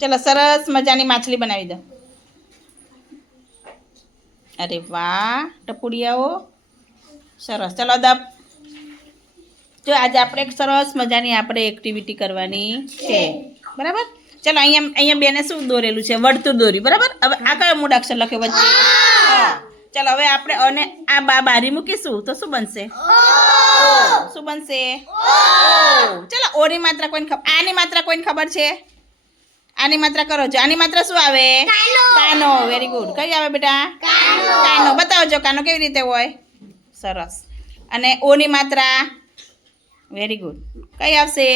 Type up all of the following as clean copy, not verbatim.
ચલો સરસ મજાની માછલી બનાવી દો. અરે વાહ ટપુડિયાઓ, સરસ. ચલો દપ. જો આજે આપણે એક સરસ મજાની આપણે એક્ટિવિટી કરવાની છે, બરાબર? ચલો અહીંયા બેને શું દોરેલું છે? વર્તુળ દોર્યું, બરાબર? હવે આ કયો મૂળાક્ષર લખ્યો વચ્ચે? ચલો હવે આપણે અને આ બારી મૂકીશું તો શું બનશે? શું બનશે? ચલો ઓની માત્રા કોઈને ખબર, આની માત્રા કોઈને ખબર છે? આની માત્રા કરો છો. આની માત્રા શું આવે? કાનો. Very good. કઈ આવે બેટા? કાનો. બતાવજો કાનો કેવી રીતે હોય. સરસ. અને ઓની માત્રા? Very good. કઈ આવશે?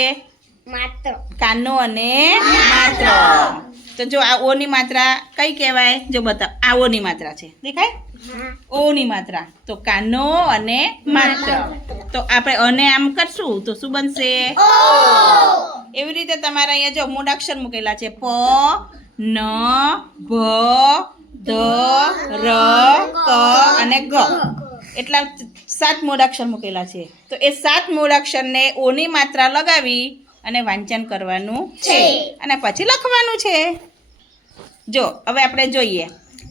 માત્ર. કાનો અને માત્ર. તો જો આ ઓની માત્રા કઈ કહેવાય? જો બતાવ, આ ઓની માત્રા છે, દેખાય? ઓની માત્રા તો કાનો અને માત્ર. તો આપણે અને આમ કરશું તો શું બનશે? એવી રીતે તમારે અહીંયા જો મૂળાક્ષર મૂકેલા છે પ, ન, ભ, ધ, ર, ક અને ગ. એટલા 7 મૂળાક્ષર મૂકેલા છે. તો એ 7 મૂળાક્ષરને ઓની માત્રા લગાવી અને વાંચન કરવાનું છે અને પછી લખવાનું છે. જો હવે આપણે જોઈએ,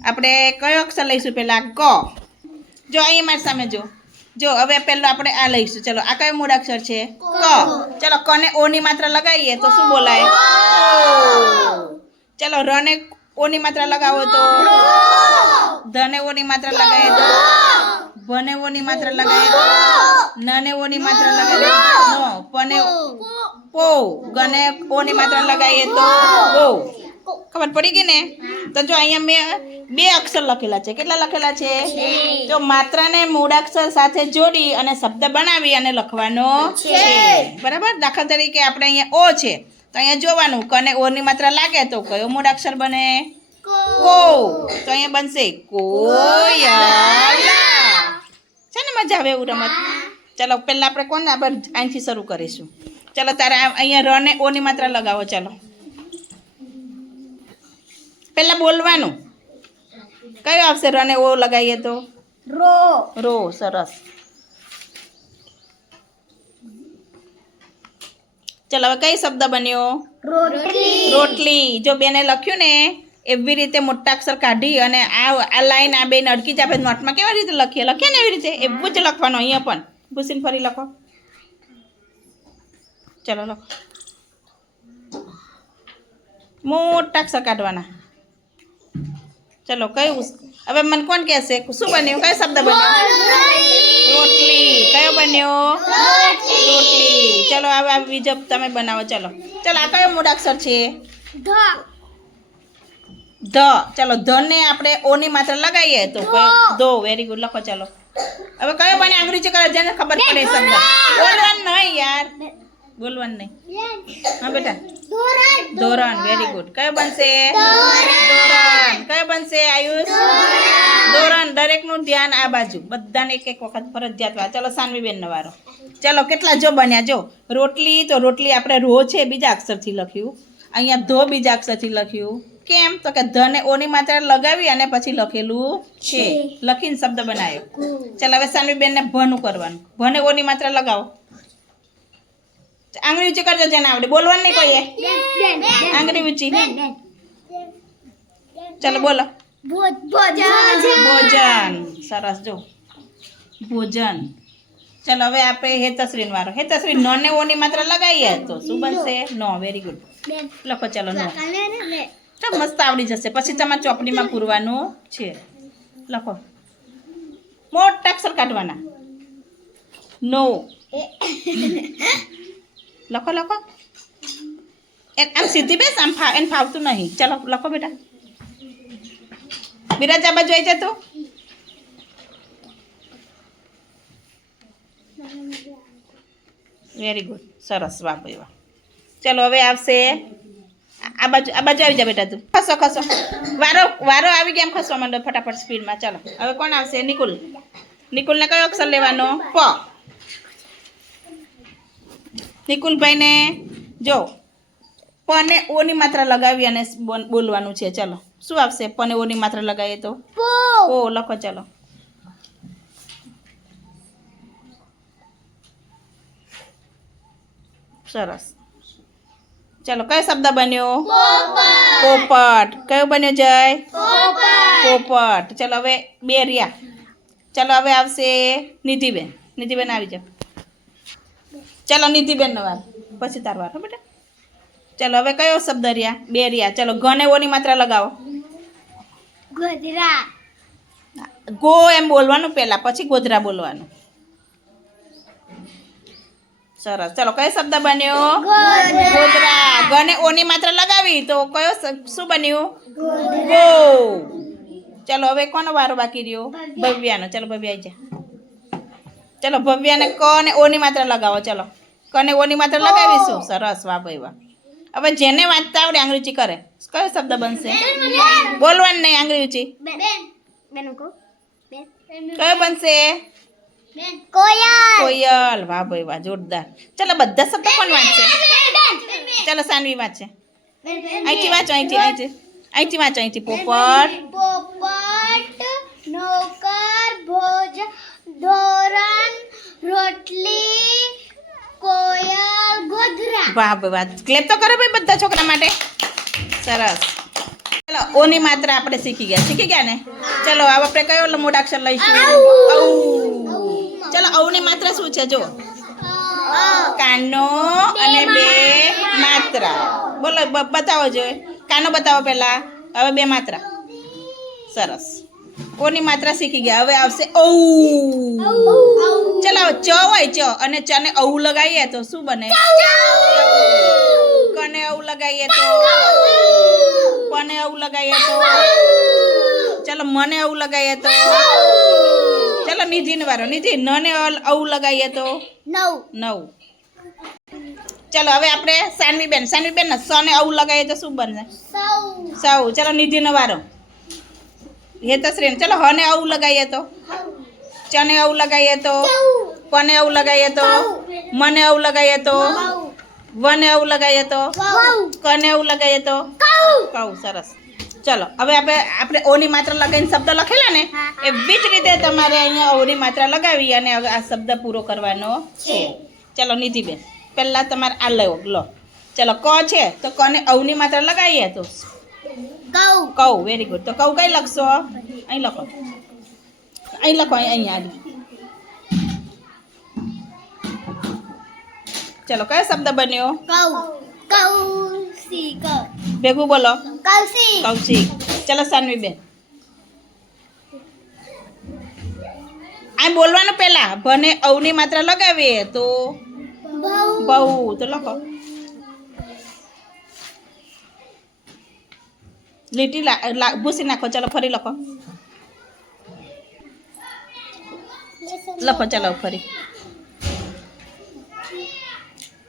આપણે કયો અક્ષર લઈશું? પહેલાં ક. જો અહીં મારી સામે જો હવે પહેલો આપણે આ લઈશું. ચલો આ કયો મૂળાક્ષર છે? ક. ચલો કને ઓની માત્રા લગાવીએ તો શું બોલાય? ચલો રને ઓની માત્રા લગાવો તો, ધને ઓની માત્રા લગાવીએ તો, ભને ઓની માત્રા લગાવીએ તો, નને ઓની માત્રા લગાવીએ તો, નો, પને પો, ગને ઓની માત્રા લગાવીએ તો ગો. ખબર પડી ગઈ ને? તો જો અહીંયા મેં 2 અક્ષર લખેલા છે. કેટલા લખેલા છે? તો માત્રાને મૂળાક્ષર સાથે જોડી અને શબ્દ બનાવી અને લખવાનો છે, બરાબર? દાખલા તરીકે આપણે અહીંયા ઓ છે તો અહીંયા જોવાનું કને ઓની માત્રા લાગે તો કયો મૂળાક્ષર બને? કો. તો અહીંયા બનશે કોયલા. છે ને મજા આવે એવું રમત? ચલો પહેલાં આપણે કોને આપણે અહીંથી શરૂ કરીશું. ચલો તારે અહીંયા ર ને ઓની માત્રા લગાવો. ચાલો પહેલાં બોલવાનું. કયો આવશે? ર ને ઓ લગાવીએ તો રો. રો. સરસ. ચલો હવે કઈ શબ્દ બન્યો? રોટલી. રોટલી. જો બેને લખ્યું ને એવી રીતે મોટા અક્ષર કાઢી અને આ લાઈન આ બેને અડકી જ આપણે નોટમાં કેવી રીતે લખીએ ને એવી રીતે એવું જ લખવાનું. અહીંયા પણ ભૂસીને ફરી લખો. ચલો લખો. મોટા અક્ષર કાઢવાના. ચલો કયું? હવે મને કોણ કહેશે શું બન્યું? કયો શબ્દ બન્યો? રોટલી. કયો બન્યો? રોટલી. ચલો હવે આ બીજો તમે બનાવો. ચલો ચલો આ કયો મૂળાક્ષર છે? ધ. ચલો ધ ને આપણે ઓની માત્રા લગાવીએ તો ધો. Very good. લખો. ચલો હવે કયો બને? અંગ્રેજી કરે જેને ખબર પડે શબ્દ. બોલવાનું નહીં યાર, બોલવાનું નહીં. હા બેટા ધોરણ. Very good. કયો બનશે? ધોરણ. કયો બનશે આયુષ? ધોરણ. દરેકનું ધ્યાન આ બાજુ. બધાને એક એક વખત ફરજિયાત વાર. ચલો સાનવીબેનનો વારો. ચલો કેટલા જો બન્યા? જો રોટલી તો રોટલી આપણે રો છે બીજા અક્ષરથી લખ્યું. અહીંયા ધો બીજા અક્ષરથી લખ્યું. કેમ? તો કે ધ ને ઓની માત્રા લગાવી અને પછી લખેલું છે. લખીને શબ્દ બનાવ્યો. ચાલ હવે સાનવીબેનને ભનું કરવાનું. ભને ઓની માત્રા લગાવો. આંગળી ઊંચી કરજો જેને આવડે. બોલવાનું નહીં કોઈએ. આંગળી ઊંચી. ચાલો બોલો. ભોજન. સરસ. જો ભોજન. ચાલો હવે આપણે હેતશ્રીનો વારો. હેતશ્રી નો ને ઓની માત્રા લગાવીએ તો શું બનશે? નો. Very good. લખો. ચાલો નો. તો મસ્ત આવડી જશે. પછી તમારે ચોપડીમાં પૂરવાનું છે. લખો. મોટા અક્ષર કાઢવાના. નો. લખો લખો. આમ સીધી બેસ. આમ એને ફાવતું નહીં. ચાલો લખો બેટા. વિરાજ આ બાજુ આવી જતો. Very good. સરસ. વાહ ભાઈ વાહ. ચલો હવે આવશે આ બાજુ આવી જા બેટા. તું ખસો ખસો. વારો આવી ગયા. એમ ખસવા માંડો ફટાફટ સ્પીડમાં. ચાલો હવે કોણ આવશે? નિકુલ. નિકુલને કયો અક્ષર લેવાનો? પ. નિકુલભાઈને જો પ ને ઓની માત્રા લગાવી અને બોલવાનું છે. ચાલો શું આવશે? પ ને ઓની માત્રા લગાવીએ તો ઓ. લખો. ચાલો સરસ. ચલો કયો શબ્દ બન્યો? પોપટ કયો બન્યો જય પોપટ ચલો હવે બે રહ્યા ચલો હવે આવશે નિધિબેન નિધિબેન આવી જાઓ ચલો નિધિબેન નો વાર પછી તારો વાર હો બેટા ચલો હવે કયો શબ્દ રહ્યા બે રહ્યા ચલો ગને ઓની માત્રા લગાવો ગોધરા ગો એમ બોલવાનું પહેલા પછી ગોધરા બોલવાનું સરસ ચલો કયો શબ્દ બન્યો ગોધરા ગને ઓની માત્રા લગાવી તો કયો શું બન્યું ગો ચલો હવે કોનો વારો બાકી રહ્યો ભવ્યાનો ચલો ભવ્યા આવી જા ચલો ભવ્યાને ક ને ઓની માત્રા લગાવો ચલો કને ઓની માત્રા લગાવીશું સરસ વાહ ભાઈ વાહ હવે જેને વાંચતા આવડે આંગળી ઊંચી કરે કયો શબ્દ બનશે બોલવાનું નહીં આંગળી ઊંચી કયો બનશે કોયલ કોયલ વાહ ભાઈ વાહ જોરદાર ચલો બધા શબ્દ કોણ વાંચશે ચલો સાનવી વાંચે અહીંથી વાંચો અહીંથી વાંચો અહીંથી પોપટ પોપટ નોકર ભોજ ધોરણ રોટલી કોયલ ગોધરા વાહ ભાઈ વાહ ક્લેપ તો કરો ભાઈ બધા છોકરા માટે સરસ ચલો ઓની માત્રા આપણે શીખી ગયા ને ચલો હવે આપણે કયો મૂળાક્ષર લઈશું ઔ ચલો ઔની માત્રા શું છે જો કાનો અને બે માત્રા બોલો બતાવો જોઈએ કાનો બતાવો પહેલા હવે બે માત્રા સરસ ઓની માત્રા શીખી ગયા હવે આવશે ઔ ચલો ચ હોય ચ અને ચ ને ઔ લગાવીએ તો શું બને કને ઔ લગાવીએ તો કોને ઔ લગાવીએ તો ચલો મને ઔ લગાવીએ તો ચલો નિધિને વારો નિધિ નને ઔ લગાવીએ તો 9 ચલો હવે આપણે સાનવીબેન ને સ ને ઔ લગાવીએ તો શું બનશે સૌ ચલો નિધિનો વારો હેતશ્રી ચલો હ ને ઔ લગાવીએ તો ચ ને ઔ લગાવીએ તો કોને ઔ લગાવીએ તો મને ઔ લગાવીએ તો વને ઔ લગાવીએ તો કને ઔ લગાવીએ તો કઉ સરસ ચલો હવે આપણે ઓની માત્રા લગાવીને શબ્દ લખેલા ને એવી જ રીતે તમારે અહીંયા ઓની માત્રા લગાવી અને હવે આ શબ્દ પૂરો કરવાનો છે ચલો નિધિબેન પહેલાં તમારે આ લો ચલો ક છે તો કને ઔની માત્રા લગાવીએ તો કઉ વેરી ગુડ તો કઉ કઈ લખશો અહીં લખો અહીંયા આવી ચલો કયો શબ્દ બન્યો કૌશિક ભેગું બોલો કૌશિક કૌશિક ચલો સાનવીબેન આ બોલવાનું પહેલા ભને ઔની માત્રા લગાવીએ તો બહુ તો લખો લીટી ભૂસી નાખો ચલો ફરી લખો ચલો ફરી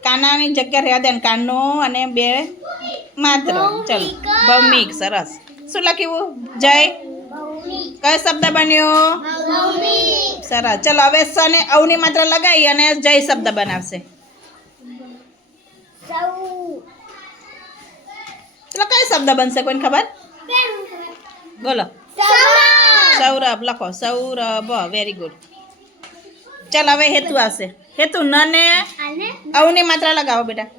કાનાની જગ્યા રહ્યા દે કાનો અને બે માત્ર ચલો ભૌમિક સરસ શું લખ્યું જય કયો શબ્દ બન્યો સરસ ચલો હવે સ ને ઔની માત્રા લગાવી અને જય શબ્દ બનાવશે ચલો કયો શબ્દ બનશે કોઈને ખબર બોલો સૌરભ લખો સૌરભ વેરી ગુડ ચલો હવે હેતુ આવશે હેતુ ન ને ઔની માત્રા લગાવો બેટા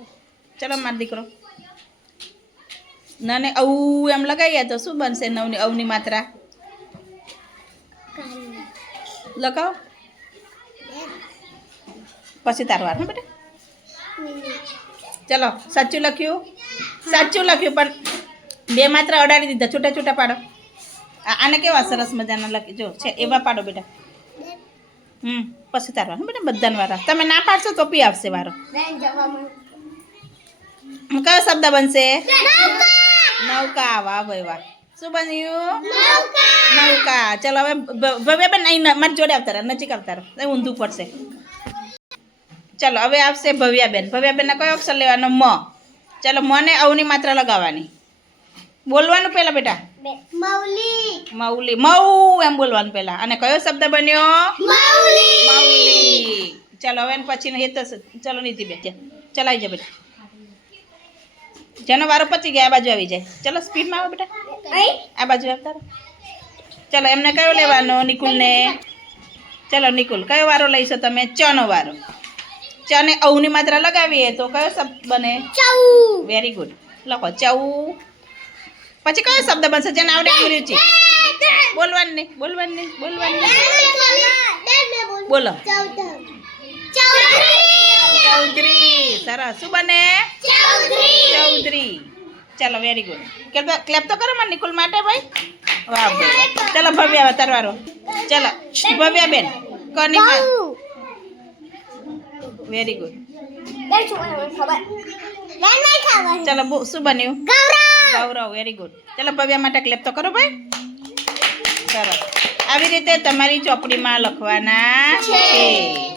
ચલો માર દીકરો ન ને ઔ એમ લગાવીએ તો શું બનશે ઔની માત્રા લગાવો પછી તારવાર હા બેટા ચલો સાચું લખ્યું પણ બે માત્રા અડાડી દીધા છૂટા પાડો આને કેવા સરસ મજાના લખી જો છે એવા પાડો બેટા પછી તારવાર હા બેટા બધાને વારા તમે ના પાડશો તો પી આવશે વારો કયો શબ્દ બનશે નૌકા વાહ ભાઈ વાહ શું બન્યું નૌકા ચલો હવે ભવ્યાબેન અહીં મારી જોડે આવતા રહો નજીક આવતા રહો ઊંધું પડશે ચલો હવે આવશે ભવ્યાબેનના કયો અક્ષર લેવાનો મ ચલો મને ઔની માત્રા લગાવવાની બોલવાનું પહેલા બેટા મૌલી મઉ એમ બોલવાનું પહેલા અને કયો શબ્દ બન્યો મૌલી ચલો હવે પછી હેત ચલો નીતિ બે ચલાવી જાય બેટા જેનો વારો પચી ગયા આ બાજુ આવી જાય ચલો સ્પીડમાં આવો બેટા આ બાજુ આવતા ચલો એમને કયો લેવાનો નિકુલને ચલો નિકુલ કયો વારો લઈશો તમે ચ નો વારો ચ ને ઔની માત્રા લગાવીએ તો કયો શબ્દ બને વેરી ગુડ લખો ચૌ પછી કયો શબ્દ બનશે જેને આવડે એવી રુચિ બોલવાનું નહીં બોલવાનું નહીં બોલવાનું નહીં બોલો ચૌધરી સરસ શું બને ચૌધરી ચાલો વેરી ગુડ ક્લેપ તો કરો મને નિકુલ માટે ભાઈ વાહ ભાઈ ચાલો ભવ્યા હવે તરવારો ચાલો ભવ્યા બેન કોની વેરી ગુડ ચાલો શું બન્યું ગૌરવ વેરી ગુડ ચાલો ભવ્યા માટે ક્લેપ તો કરો ભાઈ સરસ આવી રીતે તમારી ચોપડીમાં લખવાના છે